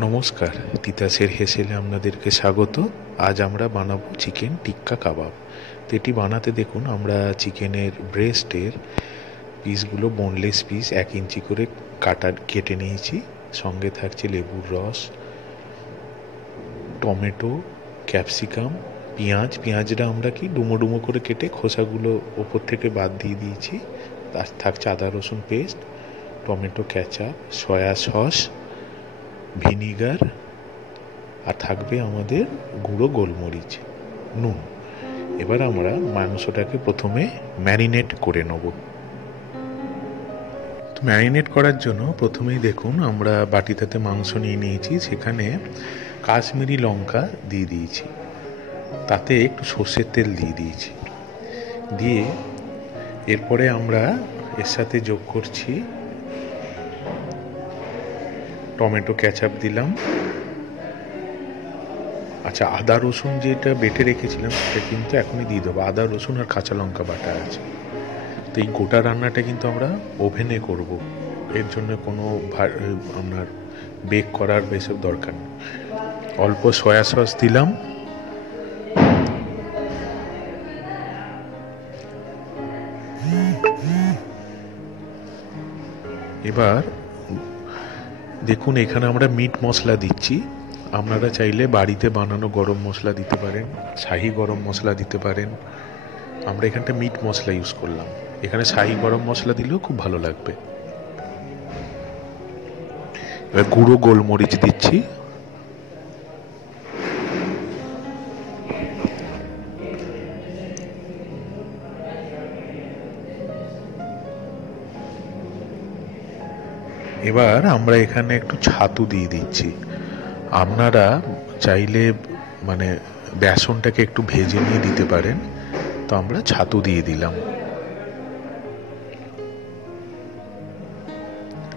নমস্কার, তিতাসের হেসেলে আপনাদেরকে স্বাগত। আজ আমরা বানাবো চিকেন টিক্কা কাবাব। তো এটি বানাতে দেখুন, আমরা চিকেনের ব্রেস্টের পিসগুলো বোনলেস পিস 1 ইঞ্চি করে কেটে নিয়েছি। সঙ্গে থাকছে লেবুর রস, টমেটো, ক্যাপসিকাম, পেঁয়াজটা আমরা ডুমো ডুমো করে কেটে খোসাগুলো ওপর থেকে বাদ দিয়ে দিয়েছি। তার থাকছে আদা রসুন paste, tomato ketchup, soya sauce, vinegar, আর থাকবে আমাদের গুঁড়ো গোলমরিচ, নুন। এবার আমরা মাংসটাকে প্রথমে ম্যারিনেট করে নেব। তো ম্যারিনেট করার জন্য প্রথমেই দেখুন, আমরা বাটিটাতে মাংস নিয়ে নিয়েছি, সেখানে কাশ্মীরি লঙ্কা দিয়ে দিয়েছি, তাতে একটু সর্ষের তেল দিয়ে দিয়েছি। দিয়ে এরপরে আমরা এর সাথে যোগ করছি টমেটো কেচাপ দিলাম। আচ্ছা, আদা রসুন যেটা বেটে রেখেছিলাম সেটা কিন্তু এখনই দিয়ে দেবো। আদা রসুন আর কাঁচা লঙ্কা বাটা আছে। তো এই গোটা রান্নাটা কিন্তু আমরা ওভেনে করব, এর জন্য কোনো আপনার বেক করার বেসব দরকার নেই। অল্প সয়া সস দিলাম, এবার দেখুন এখানে আমরা মিট মশলা দিচ্ছি। আপনারা চাইলে বাড়িতে বানানো গরম মশলা দিতে পারেন, শাহি গরম মশলা দিতে পারেন। আমরা এখানটা মিট মশলা ইউজ করলাম। এখানে শাহি গরম মশলা দিলেও খুব ভালো লাগবে। এবার গুঁড়ো গোলমরিচ দিচ্ছি, এবার আমরা এখানে একটু ছাতু দিয়ে দিচ্ছি। আপনারা চাইলে বেসনটাকে একটু ভেজে নিয়ে দিতে পারেন, তো আমরা ছাতু দিয়ে দিলাম।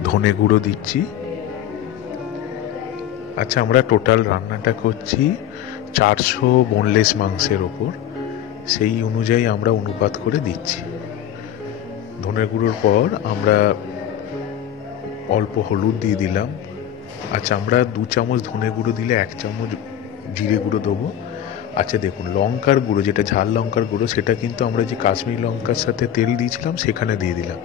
ধনে গুঁড়ো দিচ্ছি। আচ্ছা, আমরা টোটাল রান্নাটা করছি 400 বোনলেস মাংসের ওপর, সেই অনুযায়ী আমরা অনুপাত করে দিচ্ছি। ধনে গুঁড়োর পর আমরা অল্প হলুদ দিয়ে দিলাম। আচ্ছা, আমরা 2 চামচ ধনে গুঁড়ো দিলে 1 চামচ জিরে গুঁড়ো দেবো। আচ্ছা দেখুন, লঙ্কার গুঁড়ো, যেটা ঝাল লঙ্কার গুঁড়ো, সেটা কিন্তু আমরা যে কাশ্মীরি লঙ্কার সাথে তেল দিয়েছিলাম সেখানে দিয়ে দিলাম।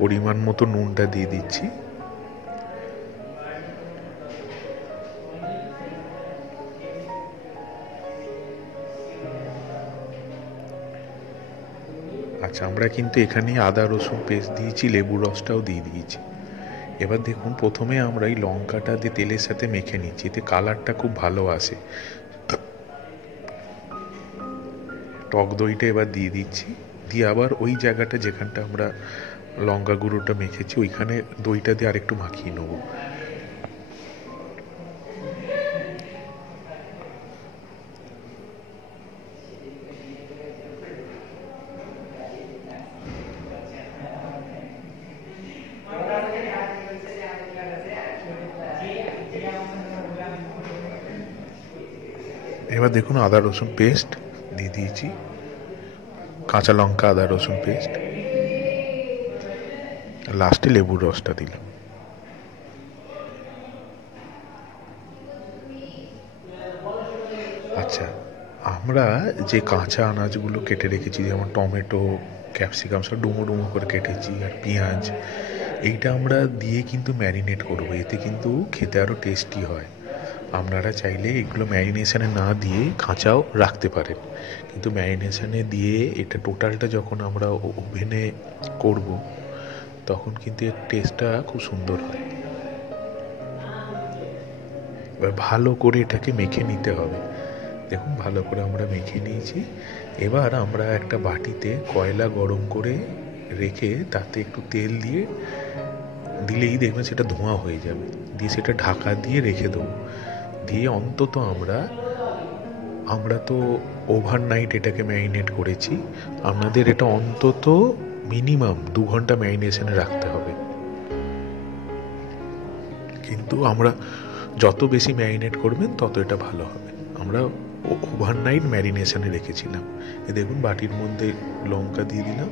পরিমাণ মতো নুনটা দিয়ে দিচ্ছি। আচ্ছা, আমরা কিন্তু এখানে আদা রসুন পেস্ট দিয়েছি, লেবুর রসটাও দিয়ে দিয়েছি। এবার দেখুন, প্রথমে আমরা এই লঙ্কাটা দিয়ে তেলের সাথে মেখে নিচ্ছি, এতে কালারটা খুব ভালো আসে। টক দইটা এবার দিয়ে দিচ্ছি, দিয়ে আবার ওই জায়গাটা যেখানটা আমরা লঙ্কা গুঁড়োটা মেখেছি ওইখানে দইটা দিয়ে আরেকটু মাখিয়ে নেব। এবার দেখুন, আদা রসুন পেস্ট দিয়ে দিয়েছি, কাঁচা লঙ্কা, আদা রসুন পেস্ট, লাস্টে লেবুর রসটা দিলাম। আচ্ছা, আমরা যে কাঁচা আনাজগুলো কেটে রেখেছি, যেমন টমেটো, ক্যাপসিকাম, সব ডুমো ডুমো করে কেটেছি, আর পেঁয়াজ, এইটা আমরা দিয়ে কিন্তু ম্যারিনেট করবো, এতে কিন্তু খেতে আরও টেস্টি হয়। আপনারা চাইলে এগুলো ম্যারিনেশনে না দিয়ে কাঁচাও রাখতে পারেন, কিন্তু ম্যারিনেশনে দিয়ে এটা টোটালটা যখন আমরা ওভেনে করব তখন কিন্তু এর টেস্টটা খুব সুন্দর হয়। এবার ভালো করে এটাকে মেখে নিতে হবে। দেখুন, ভালো করে আমরা মেখে নিয়েছি। এবার আমরা একটা বাটিতে কয়লা গরম করে রেখে তাতে একটু তেল দিলেই দেখবেন সেটা ধোঁয়া হয়ে যাবে, দিয়ে সেটা ঢাকা দিয়ে রেখে দেবো। দিয়ে অন্তত আমরা তো ওভারনাইট এটাকে ম্যারিনেট করেছি, আপনাদের এটা অন্তত মিনিমাম 2 ঘন্টা ম্যারিনেশনে রাখতে হবে। কিন্তু আমরা যত বেশি ম্যারিনেট করবেন তত এটা ভালো হবে। আমরা ওভারনাইট ম্যারিনেশনে রেখেছিলাম। দেখুন, বাটির মধ্যে লঙ্কা দিয়ে দিলাম,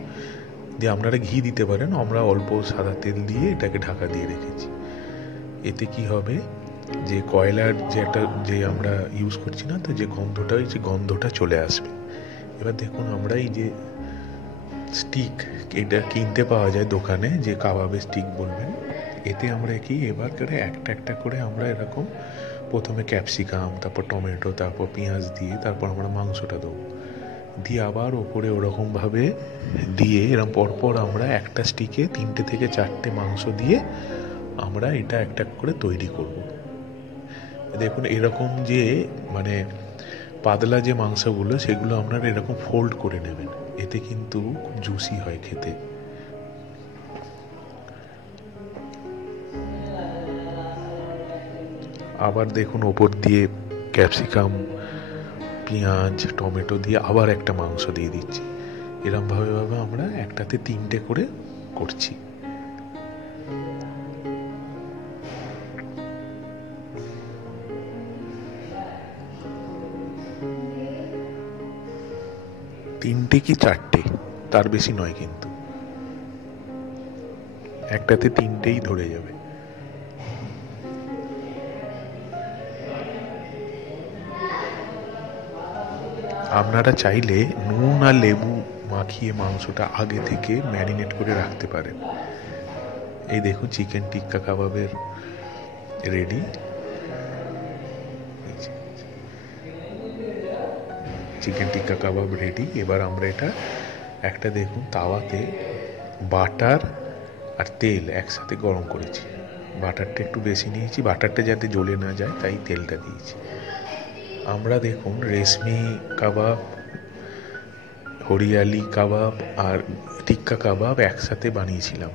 দিয়ে আপনারা ঘি দিতে পারেন, আমরা অল্প সাদা তেল দিয়ে এটাকে ঢাকা দিয়ে রেখেছি। এতে কি হবে, যে কয়লার যে আমরা ইউজ করছি না, তো যে গন্ধটা, ওই যে গন্ধটা চলে আসবে। এবার দেখুন আমরা এই যে স্টিক, এটা কিনতে পাওয়া যায় দোকানে, যে কাবাবের স্টিক বলবেন, এতে আমরা কি এবার করে একটা একটা করে আমরা এরকম প্রথমে ক্যাপসিকাম, তারপর টমেটো, তারপর পেঁয়াজ দিয়ে তারপর আমরা মাংসটা দেবো, দিয়ে আবার ওপরে ওরকমভাবে দিয়ে এরকম পরপর আমরা একটা স্টিকে 3টে থেকে 4টে মাংস দিয়ে আমরা এটা একটা করে তৈরি করব। দেখুন এরকম যে মানে পাতলা যে মাংসগুলো, সেগুলো আপনারা এরকম ফোল্ড করে নেবেন, এতে কিন্তু খুব জুসি হয় খেতে। আবার দেখুন ওপর দিয়ে ক্যাপসিকাম, পেঁয়াজ, টমেটো দিয়ে আবার একটা মাংস দিয়ে দিচ্ছি। এরকমভাবে আমরা একটাতে 3টে করে করছি। তিনটে কি 4টে, তার বেশি নয়, কিন্তু একটাতে 3টেই ধরে যাবে। আপনারা চাইলে নুন আর লেবু মাখিয়ে মাংসটা আগে থেকে ম্যারিনেট করে রাখতে পারেন। এই দেখুন চিকেন টিক্কা কাবাবের রেডি। চিকেন টিক্কা কাবাব রেডি। এবার আমরা এটা একটা দেখুন তাওয়াতে বাটার আর তেল একসাথে গরম করেছি। বাটারটা একটু বেশি নিয়েছি, বাটারটা যাতে জ্বলে না যায়, তাই তেলটা দিয়েছি। আমরা দেখুন রেশমি কাবাব, হরিয়ালি কাবাব আর টিক্কা কাবাব একসাথে বানিয়েছিলাম।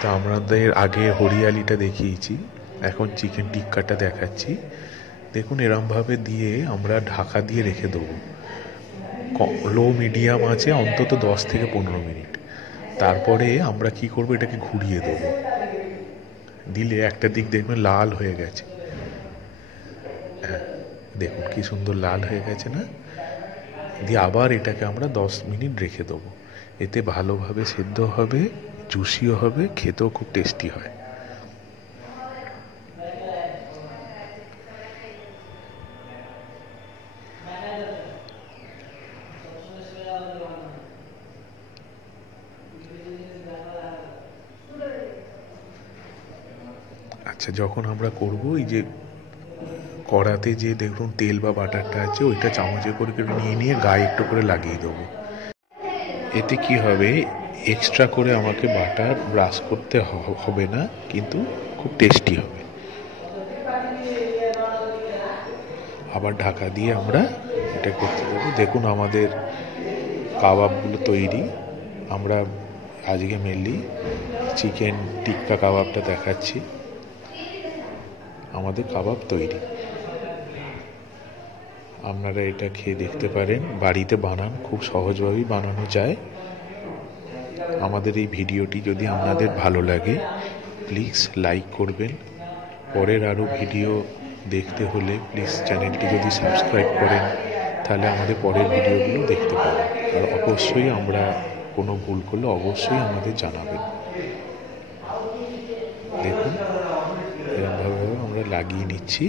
তো আমাদের আগে হরিয়ালিটা দেখিয়েছি, এখন চিকেন টিক্কাটা দেখাচ্ছি। দেখুন এরমভাবে দিয়ে আমরা ঢাকা দিয়ে রেখে দেবো লো মিডিয়াম আছে অন্তত 10 থেকে 15 মিনিট। তারপরে আমরা কি করব, এটাকে ঘুরিয়ে দেবো। দিলে একটা দিক দেখবেন লাল হয়ে গেছে। হ্যাঁ দেখুন কি সুন্দর লাল হয়ে গেছে না। দিয়ে আবার এটাকে আমরা 10 মিনিট রেখে দেবো। এতে ভালোভাবে সেদ্ধ হবে, জুসিও হবে, খেতেও খুব টেস্টি হয়। আচ্ছা, যখন আমরা করব, এই যে কড়াতে যে দেখুন তেল বা বাটারটা আছে, ওইটা চামচে করে নিয়ে গায়ে একটু করে লাগিয়ে দেবো। এতে কি হবে, এক্সট্রা করে আমাকে বাটার ব্রাশ করতে হবে না, কিন্তু খুব টেস্টি হবে। আবার ঢাকা দিয়ে আমরা এটা করতে দেবো। দেখুন আমাদের কাবাবগুলো তৈরি। আমরা আজকে মেনলি চিকেন টিক্কা কাবাবটা দেখাচ্ছি। আমাদের কাবাব তৈরি। আপনারা এটা খেয়ে দেখতে পারেন, বাড়িতে বানান, খুব সহজভাবেই বানানো যায়। আমাদের এই ভিডিওটি যদি আপনাদের ভালো লাগে, প্লিজ লাইক করবেন। পরের আরও ভিডিও দেখতে হলে প্লিজ চ্যানেলটি যদি সাবস্ক্রাইব করেন, তাহলে আমাদের পরের ভিডিওগুলো দেখতে পাবেন। আর অবশ্যই আমরা কোনো ভুল করলে অবশ্যই আমাদের জানাবেন। দেখুন এরকমভাবে আমরা লাগিয়ে নিচ্ছি।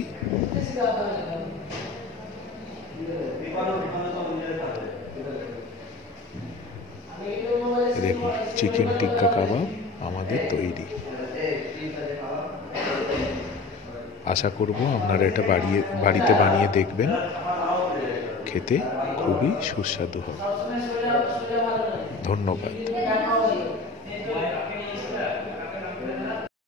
দেখুন চিকেন টিক্কা কাবাব আমাদের তৈরি। আশা করব আপনারা এটা বাড়িতে বানিয়ে দেখবেন, খেতে খুবই সুস্বাদু হবে। ধন্যবাদ।